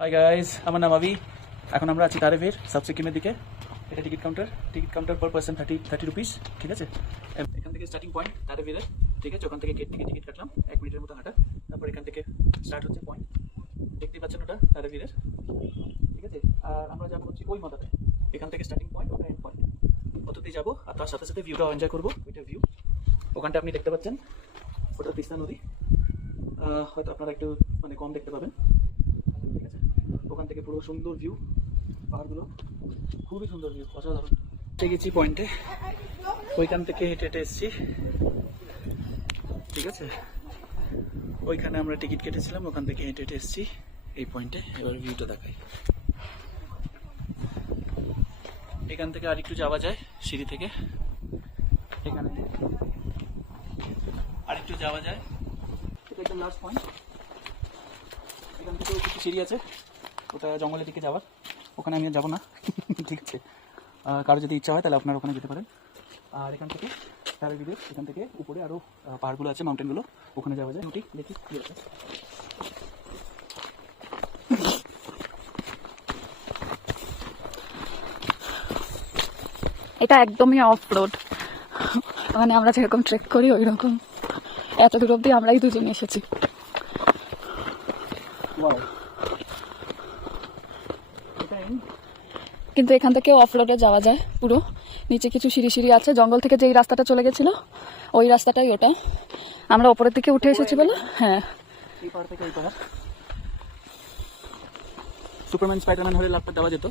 Hi guys, আমার নাম আবি। এখন আমরা আছি তারেভের সাউথ সিকিমের দিকে। এটা ticket counter per person 30 rupees. ঠিক আছে, এখান থেকে স্টার্টিং পয়েন্ট তারেভের। ঠিক আছে, ওখান থেকে গেট থেকে টিকিট কাটলাম, 1 মিনিটের মতো হাঁটা। তারপর এখান থেকে স্টার্ট হচ্ছে পয়েন্ট, দেখতেই পাচ্ছেন ওটা তারেভের। ঠিক আছে, আর আমরা যাবো হচ্ছে ওই মাথাটায়। এখান থেকে স্টার্টিং পয়েন্ট, ওটা এন্ড পয়েন্ট, ওটাতেই যাবো। আর তার সাথে সাথে ভিউটাও এনজয় করবো। ওইটা ভিউ, ওখানটা আপনি দেখতে পাচ্ছেন, ওটা তিস্তা নদী। হয়তো আপনারা একটু কম দেখতে পাবেন। ঠিক আছে, ওখান থেকে পুরো সুন্দর ভিউ, পাহাড়গুলো খুবই সুন্দর ভিউ, অসাধারণ। গেছি পয়েন্টে, ওইখান থেকে হেঁটে হেঁটে এসেছি। ঠিক আছে, ওইখানে আমরা টিকিট কেটেছিলাম, ওখান থেকে হেঁটে হেঁটে এসেছি এই পয়েন্টে। এবার ভিউটা দেখাই। এখান থেকে আর একটু যাওয়া যায় সিঁড়ি থেকে, এখানে আর একটু যাওয়া যায়। এটা একদম লাস্ট পয়েন্ট। এখান থেকেও কিছু সিঁড়ি আছে, ওটা জঙ্গলের দিকে যাওয়ার, ওখানে আমি আর যাবো না। ঠিক আছে, কারো যদি ইচ্ছা হয় তাহলে আপনারা ওখানে যেতে পারেন। আর এখান থেকে তারেভের, এখান থেকে উপরে আরও পাহাড়গুলো আছে, মাউন্টেনগুলো, ওখানে যাওয়া যায়। ঠিক দেখি কি আছে। এটা একদমই অফ রোড, মানে আমরা যেরকম ট্রেক করি ওই রকম। এত দূর অব্দি আমরাই দুজন এসেছি। কিন্তু এখান থেকে অফ রোডে যাওয়া যায় পুরো। নিচে কিছু সিঁড়ি সিঁড়ি আছে, জঙ্গল থেকে যেই রাস্তাটা চলে গেছিল ওই রাস্তাটাই ওটা। আমরা ওপরের দিকে উঠে এসেছি বলে। হ্যাঁ, এই পাহাড় থেকে ওই পাহাড়। সুপারম্যান স্পাইডারম্যান হলে লাভটা দেওয়া যেত।